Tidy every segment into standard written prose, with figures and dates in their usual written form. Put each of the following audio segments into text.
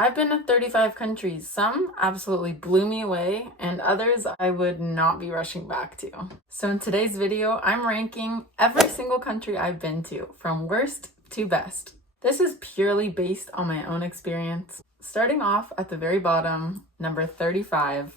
I've been to 35 countries. Some absolutely blew me away, and others I would not be rushing back to. So in today's video, I'm ranking every single country I've been to, from worst to best. This is purely based on my own experience. Starting off at the very bottom, number 35.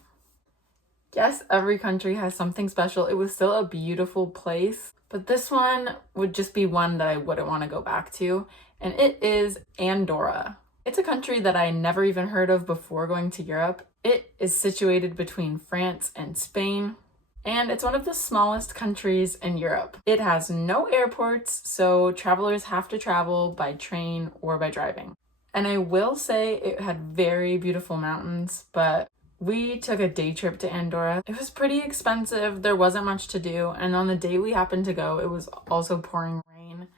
Yes, every country has something special. It was still a beautiful place, but this one would just be one that I wouldn't want to go back to, and it is Andorra. It's a country that I never even heard of before going to Europe. It is situated between France and Spain, and it's one of the smallest countries in Europe. It has no airports, so travelers have to travel by train or by driving. And I will say it had very beautiful mountains, but we took a day trip to Andorra. It was pretty expensive, there wasn't much to do, and on the day we happened to go, it was also pouring rain.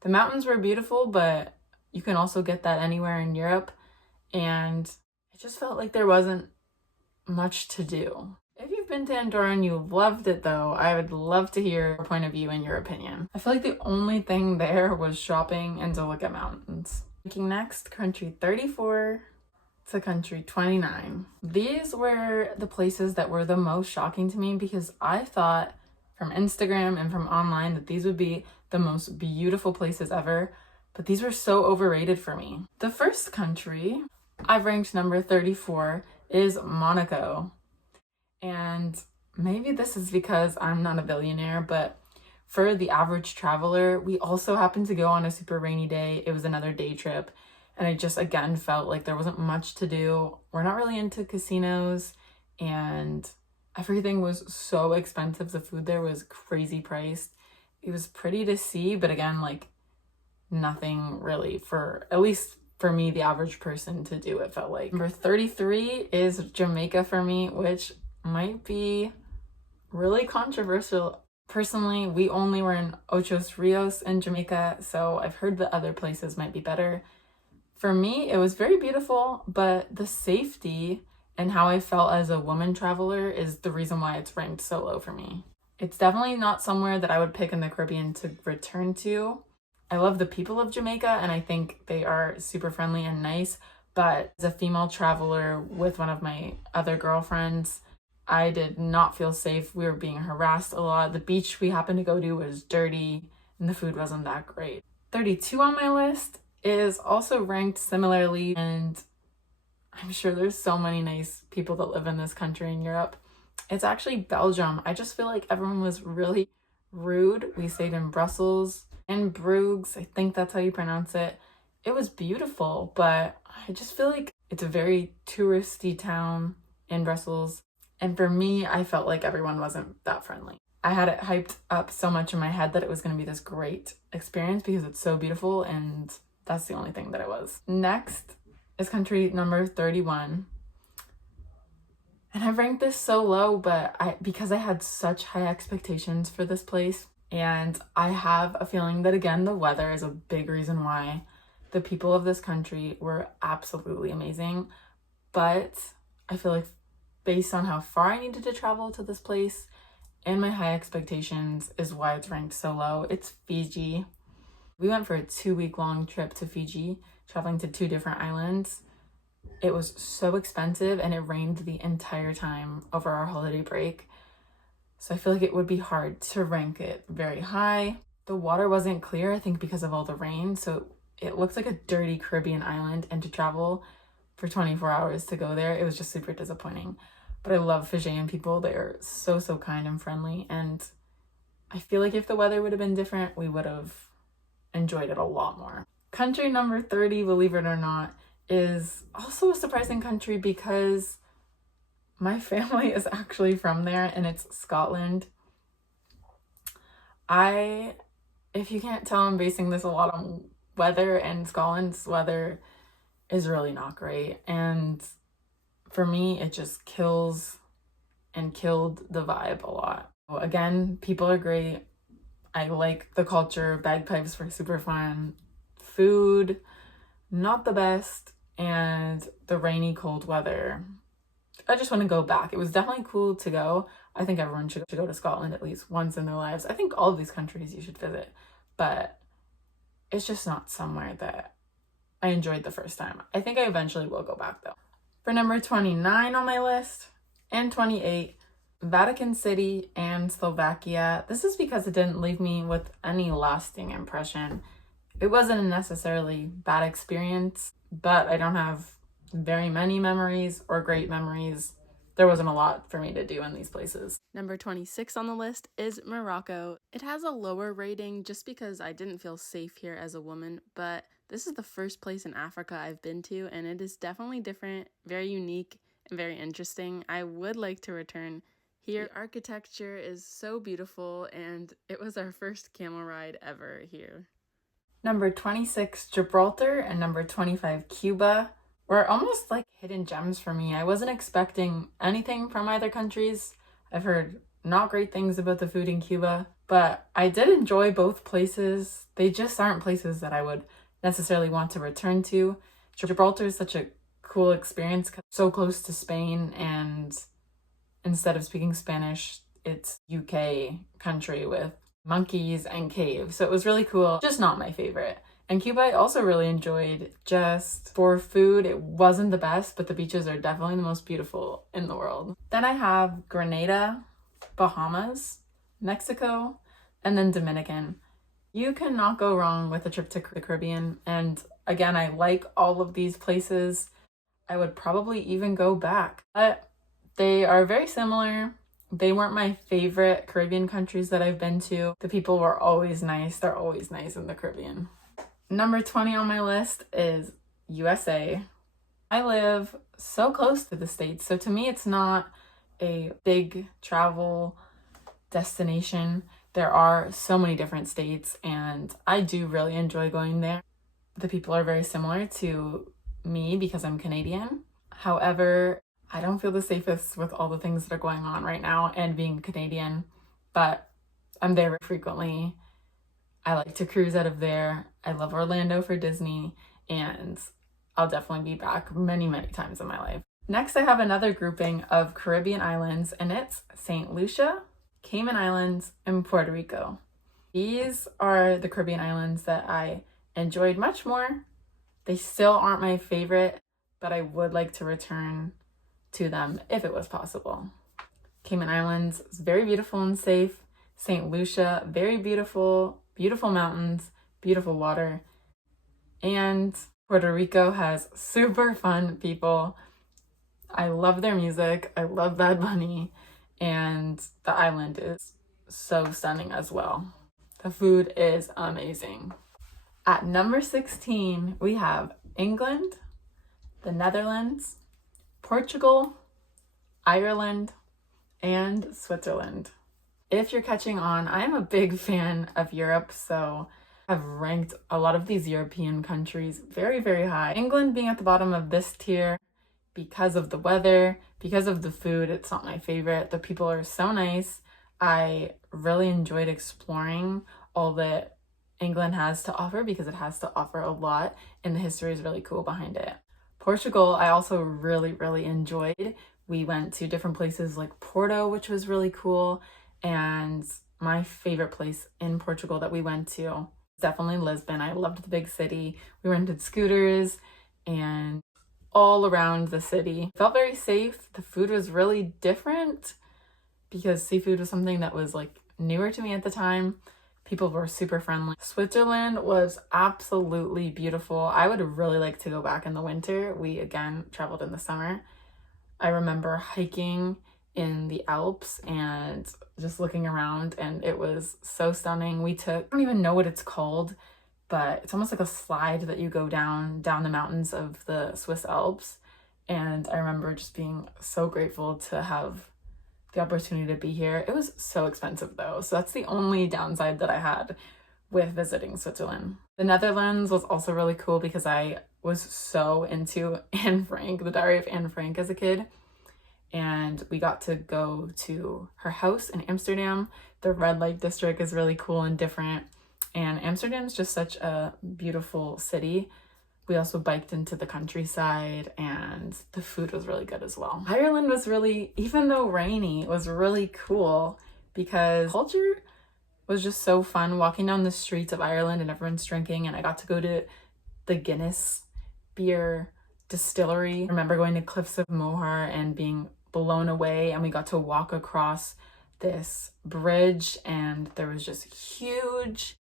The mountains were beautiful, but you can also get that anywhere in Europe, and it just felt like there wasn't much to do. If you've been to Andorra and you loved it though, I would love to hear your point of view and your opinion. I feel like the only thing there was shopping and to look at mountains. Ranking next, country 34 to country 29. These were the places that were the most shocking to me because I thought from Instagram and from online that these would be the most beautiful places ever. But these were so overrated for me. The first country I've ranked number 34 is Monaco. And maybe this is because I'm not a billionaire, but for the average traveler, we also happened to go on a super rainy day. It was another day trip. And I just, again, felt like there wasn't much to do. We're not really into casinos, and everything was so expensive. The food there was crazy priced. It was pretty to see, but again, like, nothing really for, at least for me, the average person to do, it felt like. Number 33 is Jamaica for me, which might be really controversial. Personally, we only were in Ocho Rios in Jamaica, so I've heard that other places might be better. For me, it was very beautiful, but the safety and how I felt as a woman traveler is the reason why it's ranked so low for me. It's definitely not somewhere that I would pick in the Caribbean to return to. I love the people of Jamaica, and I think they are super friendly and nice, but as a female traveler with one of my other girlfriends, I did not feel safe. We were being harassed a lot. The beach we happened to go to was dirty, and the food wasn't that great. 32 on my list is also ranked similarly, and I'm sure there's so many nice people that live in this country in Europe. It's actually Belgium. I just feel like everyone was really rude. We stayed in Brussels and Bruges, I think that's how you pronounce it. It was beautiful, but I just feel like it's a very touristy town in Brussels. And for me, I felt like everyone wasn't that friendly. I had it hyped up so much in my head that it was going to be this great experience because it's so beautiful, and that's the only thing that it was. Next is country number 31. And I've ranked this so low, but because I had such high expectations for this place. And I have a feeling that, again, the weather is a big reason why. The people of this country were absolutely amazing. But I feel like based on how far I needed to travel to this place and my high expectations is why it's ranked so low. It's Fiji. We went for a 2-week-long trip to Fiji, traveling to 2 different islands. It was so expensive, and it rained the entire time over our holiday break. So I feel like it would be hard to rank it very high. The water wasn't clear, I think because of all the rain, so it looks like a dirty Caribbean island, and to travel for 24 hours to go there, it was just super disappointing. But I love Fijian people. They are so, so kind and friendly, and I feel like if the weather would have been different, we would have enjoyed it a lot more. Country number 30, believe it or not, is also a surprising country because my family is actually from there, and it's Scotland. If you can't tell, I'm basing this a lot on weather, and Scotland's weather is really not great. And for me, it just kills and killed the vibe a lot. Again, people are great. I like the culture. Bagpipes were super fun. Food, not the best. And the rainy, cold weather, I just want to go back. It was definitely cool to go. I think everyone should go to Scotland at least once in their lives. I think all of these countries you should visit, but it's just not somewhere that I enjoyed the first time. I think I eventually will go back though. For number 29 on my list and 28, Vatican City and Slovakia. This is because it didn't leave me with any lasting impression. It wasn't a necessarily bad experience, but I don't have very many memories or great memories. There wasn't a lot for me to do in these places. Number 26 on the list is Morocco. It has a lower rating just because I didn't feel safe here as a woman, but this is the first place in Africa I've been to, and it is definitely different, very unique, and very interesting. I would like to return here. The architecture is so beautiful, and it was our first camel ride ever here. Number 26, Gibraltar, and number 25, Cuba, were almost like hidden gems for me. I wasn't expecting anything from either countries. I've heard not great things about the food in Cuba, but I did enjoy both places. They just aren't places that I would necessarily want to return to. Gibraltar is such a cool experience, so close to Spain, and instead of speaking Spanish, it's UK country with monkeys and caves. So it was really cool, just not my favorite. And Cuba I also really enjoyed. Just for food, it wasn't the best, but the beaches are definitely the most beautiful in the world. Then I have Grenada, Bahamas, Mexico, and then Dominican. You cannot go wrong with a trip to the Caribbean. And again, I like all of these places. I would probably even go back, but they are very similar. They weren't my favorite Caribbean countries that I've been to. The people were always nice. They're always nice in the Caribbean. Number 20 on my list is USA. I live so close to the States, so to me it's not a big travel destination. There are so many different states, and I do really enjoy going there. The people are very similar to me because I'm Canadian. However, I don't feel the safest with all the things that are going on right now and being Canadian, but I'm there frequently. I like to cruise out of there. I love Orlando for Disney, and I'll definitely be back many, many times in my life. Next, I have another grouping of Caribbean islands, and it's St. Lucia, Cayman Islands, and Puerto Rico. These are the Caribbean islands that I enjoyed much more. They still aren't my favorite, but I would like to return to them if it was possible. Cayman Islands is very beautiful and safe. St. Lucia, very beautiful, beautiful mountains, beautiful water. And Puerto Rico has super fun people. I love their music. I love Bad Bunny. And the island is so stunning as well. The food is amazing. At number 16, we have England, the Netherlands, Portugal, Ireland, and Switzerland. If you're catching on, I'm a big fan of Europe, so I've ranked a lot of these European countries very, very high. England being at the bottom of this tier because of the weather, because of the food. It's not my favorite. The people are so nice. I really enjoyed exploring all that England has to offer because it has to offer a lot, and the history is really cool behind it. Portugal, I also really, really enjoyed. We went to different places like Porto, which was really cool. And my favorite place in Portugal that we went to was definitely Lisbon. I loved the big city. We rented scooters and all around the city. It felt very safe. The food was really different because seafood was something that was like newer to me at the time. People were super friendly. Switzerland was absolutely beautiful. I would really like to go back in the winter. We again traveled in the summer. I remember hiking in the Alps and just looking around, and it was so stunning. I don't even know what it's called, but it's almost like a slide that you go down the mountains of the Swiss Alps. And I remember just being so grateful to have the opportunity to be here. It was so expensive though, so that's the only downside that I had with visiting Switzerland. The Netherlands was also really cool because I was so into Anne Frank, the Diary of Anne Frank as a kid, and we got to go to her house in Amsterdam. The red light district is really cool and different, and Amsterdam's just such a beautiful city. We also biked into the countryside, and the food was really good as well. Ireland was really, even though rainy, it was really cool because culture was just so fun walking down the streets of Ireland and everyone's drinking, and I got to go to the Guinness beer distillery. I remember going to Cliffs of Moher and being blown away, and we got to walk across this bridge, and there was just huge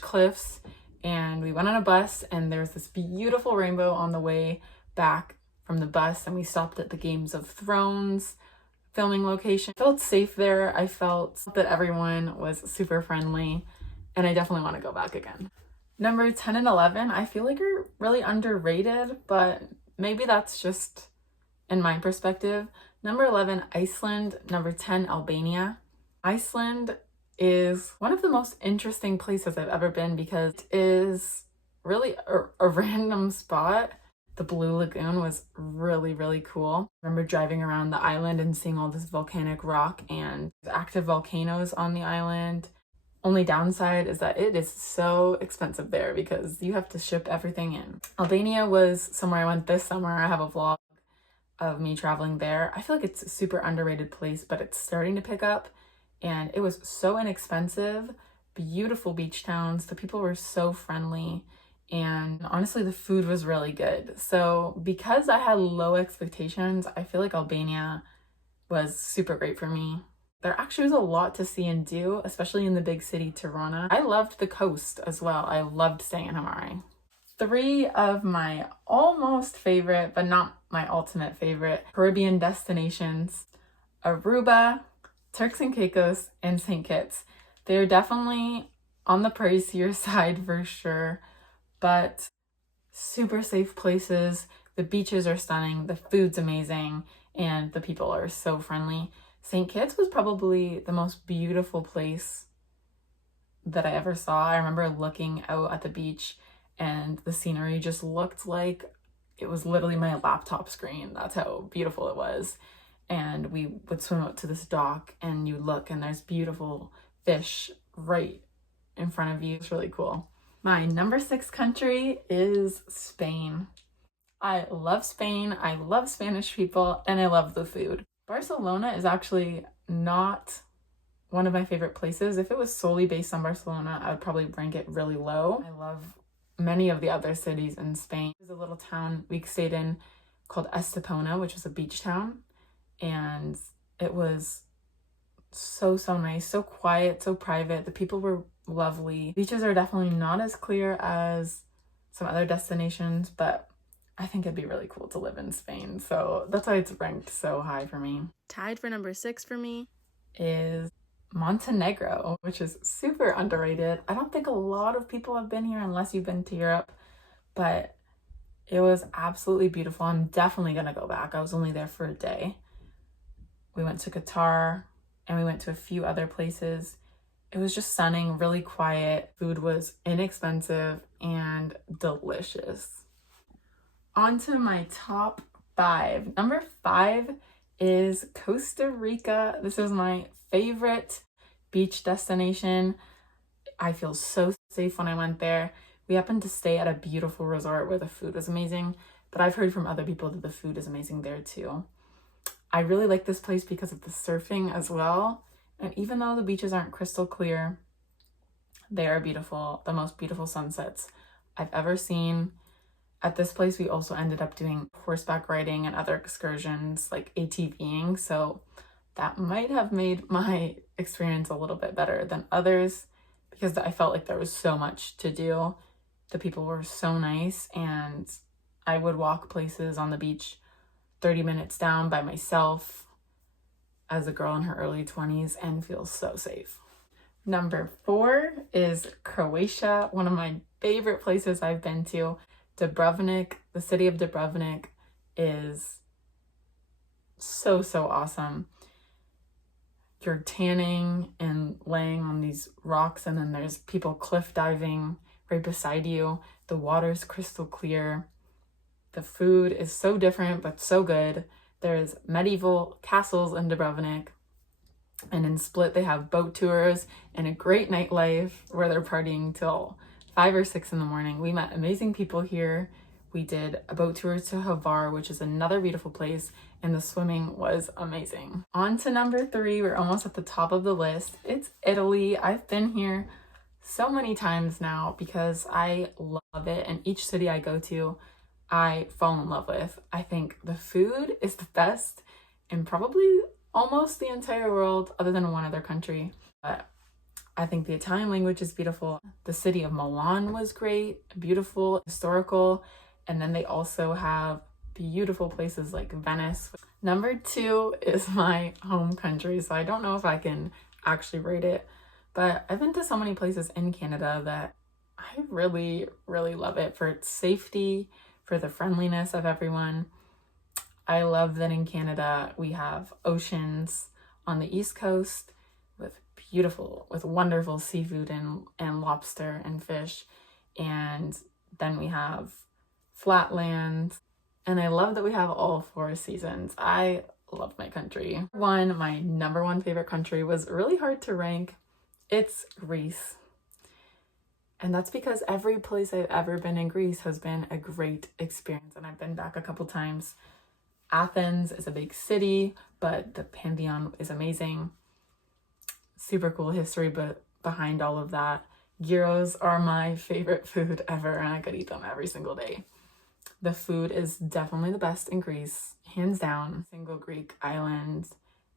cliffs, and we went on a bus, and there was this beautiful rainbow on the way back from the bus, and we stopped at the Games of Thrones filming location. I felt safe there. I felt that everyone was super friendly, and I definitely want to go back again. Number 10 and 11, I feel like are really underrated, but maybe that's just in my perspective. Number 11, Iceland. Number 10, Albania. Iceland is one of the most interesting places I've ever been because it is really a random spot. The Blue Lagoon was really cool. I remember driving around the island and seeing all this volcanic rock and active volcanoes on the island. Only downside is that it is so expensive there because you have to ship everything in. Albania was somewhere I went this summer. I have a vlog of me traveling there. I feel like it's a super underrated place, but it's starting to pick up, and it was so inexpensive. Beautiful beach towns. The people were so friendly, and honestly the food was really good. So because I had low expectations, I feel like Albania was super great for me. There actually was a lot to see and do, especially in the big city, Tirana. I loved the coast as well. I loved staying in Hamare. 3 of my almost favorite, but not my ultimate favorite, Caribbean destinations: Aruba, Turks and Caicos, and St. Kitts. They're definitely on the pricier side for sure, but super safe places. The beaches are stunning, the food's amazing, and the people are so friendly. St. Kitts was probably the most beautiful place that I ever saw. I remember looking out at the beach and the scenery just looked like it was literally my laptop screen. That's how beautiful it was. And we would swim out to this dock and you look and there's beautiful fish right in front of you. It's really cool. My number 6 country is Spain. I love Spain. I love Spanish people, and I love the food. Barcelona is actually not one of my favorite places. If it was solely based on Barcelona, I would probably rank it really low. I love many of the other cities in Spain. There's a little town we stayed in called Estepona, which is a beach town, and it was so nice, so quiet, so private. The people were lovely. Beaches are definitely not as clear as some other destinations, but I think it'd be really cool to live in Spain. So that's why it's ranked so high for me. Tied for number 6 for me is Montenegro, which is super underrated. I don't think a lot of people have been here unless you've been to Europe, but it was absolutely beautiful. I'm definitely gonna go back. I was only there for a day. We went to Qatar and we went to a few other places. It was just stunning, really quiet. Food was inexpensive and delicious. On to my top 5. Number 5 is Costa Rica. This is my favorite beach destination. I feel so safe when I went there. We happened to stay at a beautiful resort where the food was amazing, but I've heard from other people that the food is amazing there too. I really like this place because of the surfing as well. And even though the beaches aren't crystal clear, they are beautiful. The most beautiful sunsets I've ever seen. At this place, we also ended up doing horseback riding and other excursions like ATVing. So that might have made my experience a little bit better than others because I felt like there was so much to do. The people were so nice, and I would walk places on the beach 30 minutes down by myself as a girl in her early 20s and feel so safe. Number 4 is Croatia, one of my favorite places I've been to. Dubrovnik, the city of Dubrovnik is so awesome. You're tanning and laying on these rocks, and then there's people cliff diving right beside you. The water's crystal clear. The food is so different but so good. There's medieval castles in Dubrovnik, and in Split they have boat tours and a great nightlife where they're partying till 5 or 6 in the morning. We met amazing people here. We did a boat tour to Hvar, which is another beautiful place, and the swimming was amazing. On to number 3, we're almost at the top of the list. It's Italy. I've been here so many times now because I love it, and each city I go to, I fall in love with. I think the food is the best in probably almost the entire world, other than one other country. But I think the Italian language is beautiful. The city of Milan was great, beautiful, historical, and then they also have beautiful places like Venice. Number 2 is my home country, so I don't know if I can actually rate it, but I've been to so many places in Canada that I really, really love it for its safety, for the friendliness of everyone. I love that in Canada we have oceans on the East Coast with wonderful seafood and lobster and fish. And then we have flatland. And I love that we have all 4 seasons. I love my country. My number 1 favorite country was really hard to rank. It's Greece. And that's because every place I've ever been in Greece has been a great experience. And I've been back a couple times. Athens is a big city, but the Pantheon is amazing. Super cool history but behind all of that. Gyros are my favorite food ever, and I could eat them every single day. The food is definitely the best in Greece, hands down. Single Greek island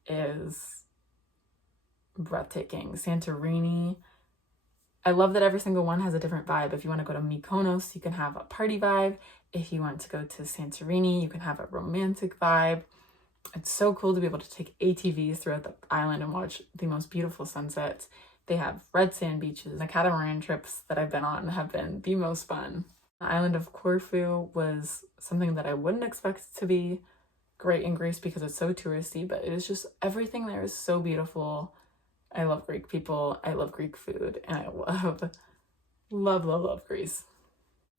is breathtaking. Santorini, I love that every single one has a different vibe. If you want to go to Mykonos, you can have a party vibe. If you want to go to Santorini, you can have a romantic vibe. It's so cool to be able to take ATVs throughout the island and watch the most beautiful sunsets. They have red sand beaches. The catamaran trips that I've been on have been the most fun. The island of Corfu was something that I wouldn't expect to be great in Greece because it's so touristy, but it is just, everything there is so beautiful. I love Greek people, I love Greek food, and I love Greece.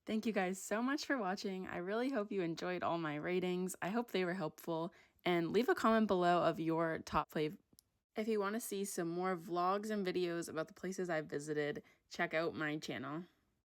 Thank you guys so much for watching. I really hope you enjoyed all my ratings. I hope they were helpful, and leave a comment below of your top fave. If you want to see some more vlogs and videos about the places I've visited, check out my channel.